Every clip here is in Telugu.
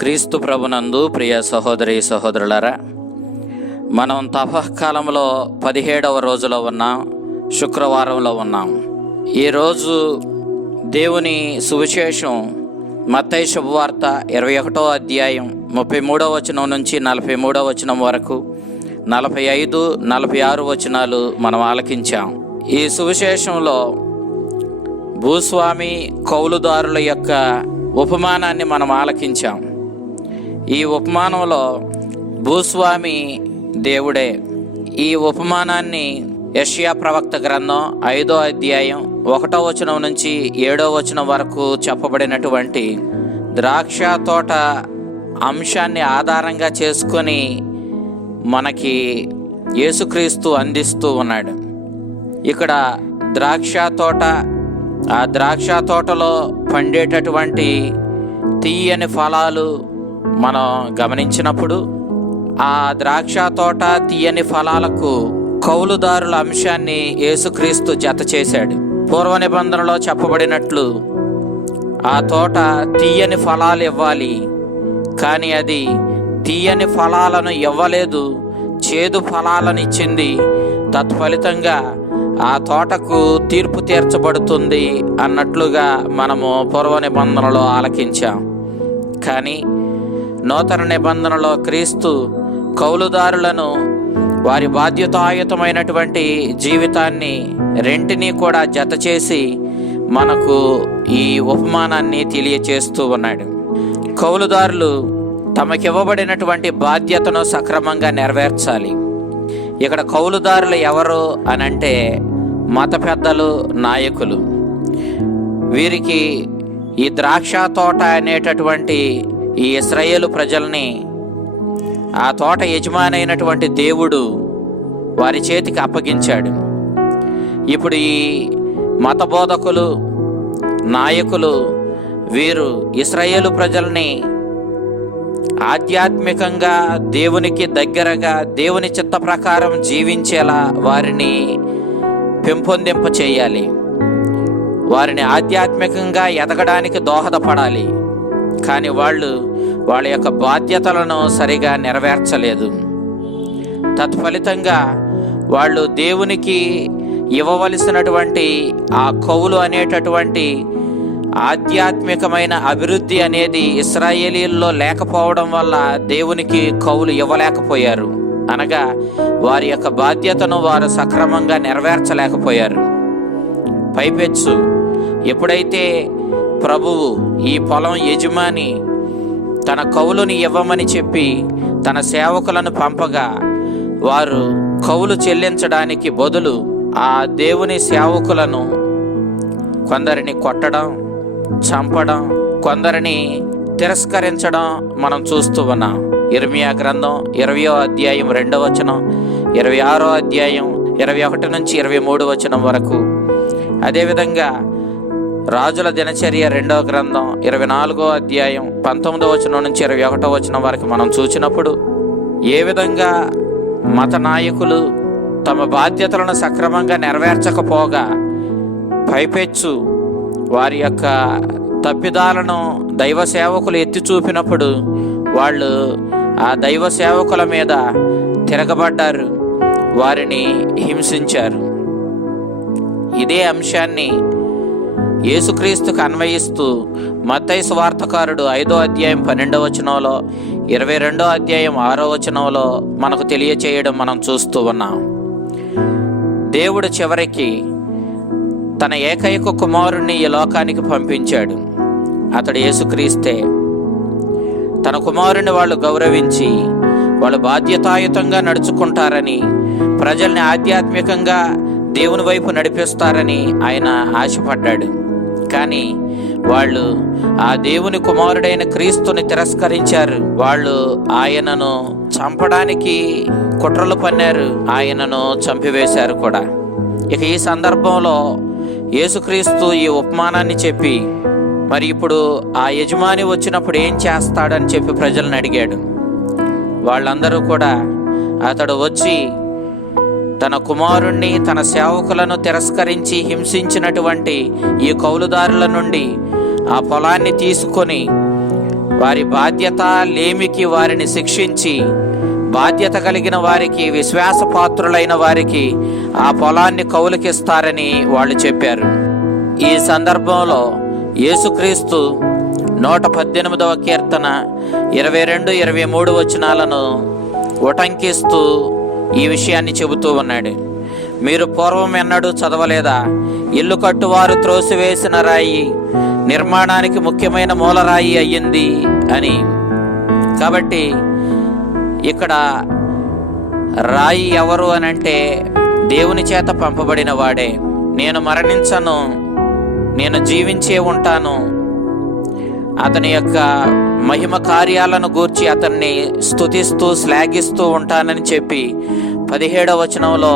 క్రీస్తు ప్రభునందు ప్రియ సహోదరి సహోదరులరా మనం తపకాలంలో పదిహేడవ రోజులో ఉన్నాం శుక్రవారంలో ఉన్నాం. ఈరోజు దేవుని సువిశేషం మత్తయ్య శుభవార్త ఇరవై ఒకటో అధ్యాయం ముప్పై మూడో వచనం నుంచి నలభై మూడో వచనం వరకు నలభై ఐదు నలభై ఆరు వచనాలు మనం ఆలకించాం. ఈ సువిశేషంలో భూస్వామి కౌలుదారుల యొక్క ఉపమానాన్ని మనం ఆలకించాం. ఈ ఉపమానంలో భూస్వామి దేవుడే. ఈ ఉపమానాన్ని యష్యా ప్రవక్త గ్రంథం ఐదో అధ్యాయం ఒకటో వచనం నుంచి ఏడో వచనం వరకు చెప్పబడినటువంటి ద్రాక్ష తోట అంశాన్ని ఆధారంగా చేసుకొని మనకి యేసుక్రీస్తు అందిస్తూ ఉన్నాడు. ఇక్కడ ద్రాక్ష తోట ఆ ద్రాక్ష తోటలో పండేటటువంటి తీయని ఫలాలు మనం గమనించినప్పుడు ఆ ద్రాక్ష తోట తీయని ఫలాలకు కౌలుదారుల అంశాన్ని యేసుక్రీస్తు జత చేశాడు. పూర్వ నిబంధనలో చెప్పబడినట్లు ఆ తోట తీయని ఫలాలు ఇవ్వాలి కానీ అది తీయని ఫలాలను ఇవ్వలేదు చేదు ఫలాలను ఇచ్చింది. తత్ఫలితంగా ఆ తోటకు తీర్పు తీర్చబడుతుంది అన్నట్లుగా మనము పూర్వ నిబంధనలో ఆలకించాం. కానీ నూతన నిబంధనలో క్రీస్తు కౌలుదారులను వారి బాధ్యతాయుతమైనటువంటి జీవితాన్ని రెంటినీ కూడా జత చేసి మనకు ఈ ఉపమానాన్ని తెలియచేస్తూ ఉన్నాడు. కౌలుదారులు తమకివ్వబడినటువంటి బాధ్యతను సక్రమంగా నెరవేర్చాలి. ఇక్కడ కౌలుదారులు ఎవరు అనంటే మత పెద్దలు నాయకులు. వీరికి ఈ ద్రాక్ష తోట అనేటటువంటి ఈ ఇస్రాయేలు ప్రజల్ని ఆ తోట యజమానైనటువంటి దేవుడు వారి చేతికి అప్పగించాడు. ఇప్పుడు ఈ మత బోధకులు నాయకులు వీరు ఇస్రాయేలు ప్రజల్ని ఆధ్యాత్మికంగా దేవునికి దగ్గరగా దేవుని చిత్త ప్రకారం జీవించేలా వారిని పెంపొందింప చేయాలి వారిని ఆధ్యాత్మికంగా ఎదగడానికి దోహదపడాలి. కానీ వాళ్ళు వాళ్ళ యొక్క బాధ్యతలను సరిగా నెరవేర్చలేదు. తత్ఫలితంగా వాళ్ళు దేవునికి ఇవ్వవలసినటువంటి ఆ కవులు అనేటటువంటి ఆధ్యాత్మికమైన అభివృద్ధి అనేది ఇస్రాయేలీల్లో లేకపోవడం వల్ల దేవునికి కవులు ఇవ్వలేకపోయారు. అనగా వారి యొక్క బాధ్యతను వారు సక్రమంగా నెరవేర్చలేకపోయారు. పైపెచ్చు ఎప్పుడైతే ప్రభువు ఈ పొలం యజమాని తన కవులుని ఇవ్వమని చెప్పి తన సేవకులను పంపగా వారు కవులు చెల్లించడానికి బదులు ఆ దేవుని సేవకులను కొందరిని కొట్టడం చంపడం కొందరిని తిరస్కరించడం మనం చూస్తూ ఉన్నాం. ఇర్మియా గ్రంథం ఇరవయో అధ్యాయం రెండవ వచనం ఇరవై ఆరో అధ్యాయం ఇరవై ఒకటి నుంచి ఇరవై మూడు వచనం వరకు. అదేవిధంగా రాజుల దినచర్య రెండవ గ్రంథం ఇరవై నాలుగో అధ్యాయం పంతొమ్మిదో వచనం నుంచి ఇరవై ఒకటో వచనం వరకు మనం చూసినప్పుడు ఏ విధంగా మత నాయకులు తమ బాధ్యతలను సక్రమంగా నెరవేర్చకపోగా పైపెచ్చు వారి యొక్క తప్పిదాలను దైవ సేవకులు ఎత్తి చూపినప్పుడు వాళ్ళు ఆ దైవ సేవకుల మీద తిరగబడ్డారు వారిని హింసించారు. ఇదే అంశాన్ని యేసుక్రీస్తుకు అన్వయిస్తూ మత్తయి స్వార్థకారుడు ఐదో అధ్యాయం పన్నెండవ వచనంలో ఇరవై రెండో అధ్యాయం ఆరో వచనంలో మనకు తెలియచేయడం మనం చూస్తూ ఉన్నాం. దేవుడు చివరికి తన ఏకైక కుమారుణ్ణి ఈ లోకానికి పంపించాడు. అతడు యేసుక్రీస్తే తన కుమారుని వాళ్ళు గౌరవించి వాళ్ళు బాధ్యతాయుతంగా నడుచుకుంటారని ప్రజల్ని ఆధ్యాత్మికంగా దేవుని వైపు నడిపిస్తారని ఆయన ఆశపడ్డాడు. కానీ వాళ్ళు ఆ దేవుని కుమారుడైన క్రీస్తుని తిరస్కరించారు. వాళ్ళు ఆయనను చంపడానికి కుట్రలు పన్నారు. ఆయనను చంపివేశారు కూడా. ఇక ఈ సందర్భంలో యేసుక్రీస్తు ఈ ఉపమానాన్ని చెప్పి మరి ఇప్పుడు ఆ యజమాని వచ్చినప్పుడు ఏం చేస్తాడని చెప్పి ప్రజలను అడిగాడు. వాళ్ళందరూ కూడా అతడు వచ్చి తన కుమారుణ్ణి తన సేవకులను తిరస్కరించి హింసించినటువంటి ఈ కౌలుదారుల నుండి ఆ పొలాన్ని తీసుకొని వారి బాధ్యత లేమికి వారిని శిక్షించి బాధ్యత కలిగిన వారికి విశ్వాసపాత్రులైన వారికి ఆ పొలాన్ని కౌలుకిస్తారని వాళ్ళు చెప్పారు. ఈ సందర్భంలో యేసుక్రీస్తు నూట పద్దెనిమిదవ కీర్తన ఇరవై రెండు ఇరవై మూడు వచనాలను ఉటంకిస్తూ ఈ విషయాన్ని చెబుతూ ఉన్నాడు. మీరు పూర్వం ఎన్నడూ చదవలేదా? ఇల్లు కట్టువారు త్రోసివేసిన రాయి నిర్మాణానికి ముఖ్యమైన మూలరాయి అయ్యింది అని. కాబట్టి ఇక్కడ రాయి ఎవరు అని అంటే దేవుని చేత పంపబడిన వాడే. నేను మరణించను నేను జీవించే ఉంటాను అతని యొక్క మహిమ కార్యాలను గూర్చి అతన్ని స్తుతిస్తూ శ్లాఘిస్తూ ఉంటానని చెప్పి పదిహేడవ వచనంలో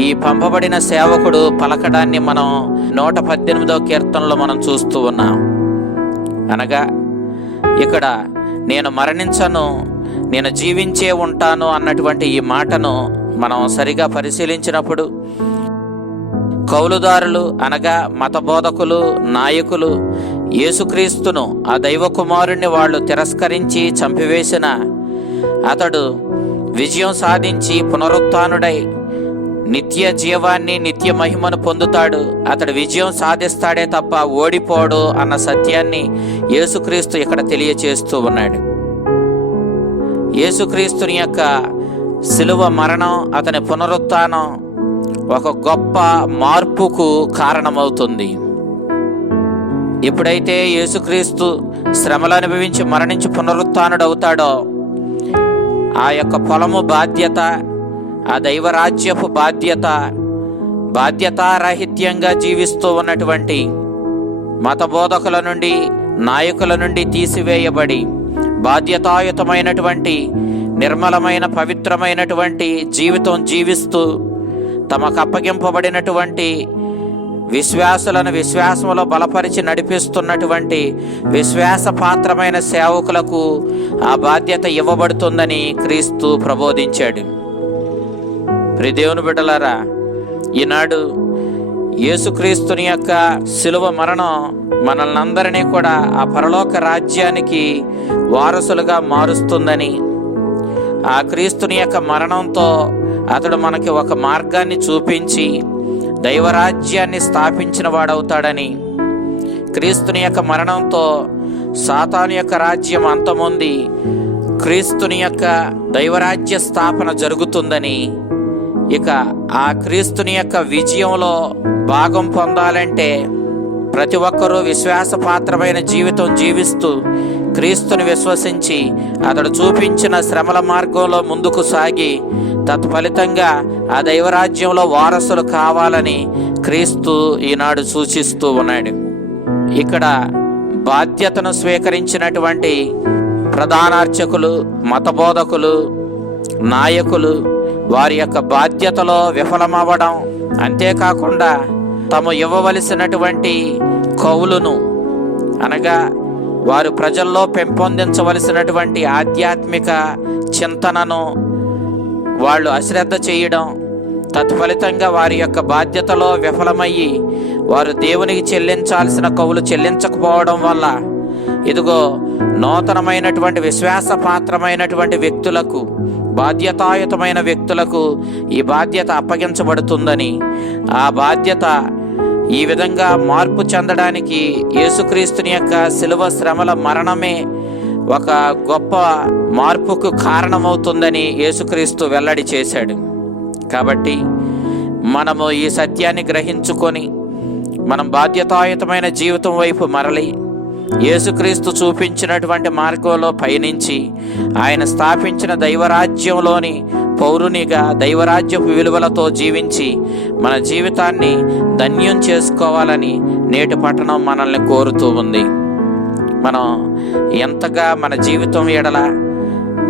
ఈ పంపబడిన సేవకుడు పలకడాన్ని మనం నూట పద్దెనిమిదవ కీర్తనలో మనం చూస్తూ ఉన్నాం. అనగా ఇక్కడ నేను మరణించను నేను జీవించే ఉంటాను అన్నటువంటి ఈ మాటను మనం సరిగా పరిశీలించినప్పుడు కౌలుదారులు అనగా మత బోధకులు నాయకులు యేసుక్రీస్తును ఆ దైవ కుమారుణ్ణి వాళ్ళు తిరస్కరించి చంపివేసిన అతడు విజయం సాధించి పునరుత్డై నిత్య జీవాన్ని నిత్య మహిమను పొందుతాడు. అతడు విజయం సాధిస్తాడే తప్ప ఓడిపోడు అన్న సత్యాన్ని యేసుక్రీస్తు ఇక్కడ తెలియచేస్తూ ఉన్నాడు. యేసుక్రీస్తుని యొక్క శిలువ మరణం అతని పునరుత్థానం ఒక గొప్ప మార్పుకు కారణమవుతుంది. ఎప్పుడైతే యేసుక్రీస్తు శ్రమలు అనుభవించి మరణించి పునరుత్డవుతాడో ఆ యొక్క పొలము బాధ్యత ఆ దైవరాజ్యపు బాధ్యత బాధ్యతారాహిత్యంగా జీవిస్తూ ఉన్నటువంటి మత బోధకుల నుండి నాయకుల నుండి తీసివేయబడి బాధ్యతాయుతమైనటువంటి నిర్మలమైన పవిత్రమైనటువంటి జీవితం జీవిస్తూ తమకు అప్పగింపబడినటువంటి విశ్వాసులను విశ్వాసములో బలపరిచి నడిపిస్తున్నటువంటి విశ్వాసపాత్రమైన సేవకులకు ఆ బాధ్యత ఇవ్వబడుతుందని క్రీస్తు ప్రబోధించాడు. ప్రిదేవుని బిడ్డలారా ఈనాడు యేసుక్రీస్తుని యొక్క శిలువ మరణం మనల్ని అందరినీ కూడా ఆ పరలోక రాజ్యానికి వారసులుగా మారుస్తుందని ఆ క్రీస్తుని యొక్క మరణంతో అతడు మనకి ఒక మార్గాన్ని చూపించి దైవరాజ్యాన్ని స్థాపించిన వాడవుతాడని క్రీస్తుని యొక్క మరణంతో సాతాను యొక్క రాజ్యం అంతముంది క్రీస్తుని యొక్క దైవరాజ్య స్థాపన జరుగుతుందని ఇక ఆ క్రీస్తుని యొక్క విజయంలో భాగం పొందాలంటే ప్రతి ఒక్కరూ విశ్వాసపాత్రమైన జీవితం జీవిస్తూ క్రీస్తుని విశ్వసించి అతడు చూపించిన శ్రమల మార్గంలో ముందుకు సాగి తత్ఫలితంగా ఆ దైవరాజ్యంలో వారసులు కావాలని క్రీస్తు ఈనాడు సూచిస్తూ ఉన్నాడు. ఇక్కడ బాధ్యతను స్వీకరించినటువంటి ప్రధానార్చకులు మతబోధకులు నాయకులు వారి యొక్క బాధ్యతలో విఫలమవ్వడం అంతేకాకుండా తమ ఇవ్వవలసినటువంటి కవులను అనగా వారు ప్రజల్లో పెంపొందించవలసినటువంటి ఆధ్యాత్మిక చింతనను వాళ్ళు అశ్రద్ధ చేయడం తత్ఫలితంగా వారి యొక్క బాధ్యతలో విఫలమయ్యి వారు దేవునికి చెల్లించాల్సిన కవులు చెల్లించకపోవడం వల్ల ఇదిగో నూతనమైనటువంటి విశ్వాసపాత్రమైనటువంటి వ్యక్తులకు బాధ్యతాయుతమైన వ్యక్తులకు ఈ బాధ్యత అప్పగించబడుతుందని ఆ బాధ్యత ఈ విధంగా మార్పు చెందడానికి యేసుక్రీస్తుని యొక్క శిలువ శ్రమల మరణమే ఒక గొప్ప మార్పుకు కారణమవుతుందని యేసుక్రీస్తు వెల్లడి చేశాడు. కాబట్టి మనము ఈ సత్యాన్ని గ్రహించుకొని మనం బాధ్యతాయుతమైన జీవితం వైపు మరలి యేసుక్రీస్తు చూపించినటువంటి మార్గంలో పయనించి ఆయన స్థాపించిన దైవరాజ్యంలోని పౌరునిగా దైవరాజ్యపు విలువలతో జీవించి మన జీవితాన్ని ధన్యం చేసుకోవాలని నేటి పట్టణం మనల్ని కోరుతూ ఉంది. మనం ఎంతగా మన జీవితం ఎడల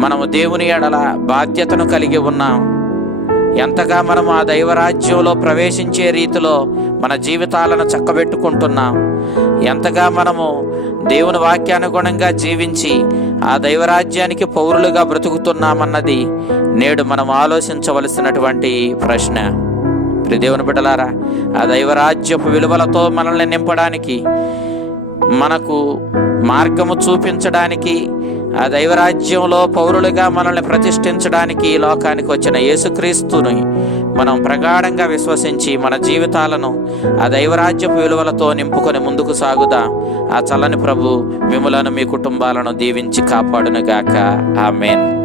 మనము దేవుని ఎడల బాధ్యతను కలిగి ఉన్నాం. ఎంతగా మనం ఆ దైవరాజ్యంలో ప్రవేశించే రీతిలో మన జీవితాలను చక్కబెట్టుకుంటున్నాం. ఎంతగా మనము దేవుని వాక్యానుగుణంగా జీవించి ఆ దైవరాజ్యానికి పౌరులుగా బ్రతుకుతున్నామన్నది నేడు మనం ఆలోచించవలసినటువంటి ప్రశ్న. ప్రి దేవుని బిడ్డలారా ఆ దైవరాజ్యపు విలువలతో మనల్ని నింపడానికి మనకు మార్గము చూపించడానికి ఆ దైవరాజ్యంలో పౌరులుగా మనల్ని ప్రతిష్ఠించడానికి ఈ లోకానికి వచ్చిన యేసుక్రీస్తుని మనం ప్రగాఢంగా విశ్వసించి మన జీవితాలను ఆ దైవరాజ్యపు విలువలతో నింపుకొని ముందుకు సాగుదా. ఆ చల్లని ప్రభు మిమ్మలను మీ కుటుంబాలను దీవించి కాపాడునుగాక. ఆమెన్.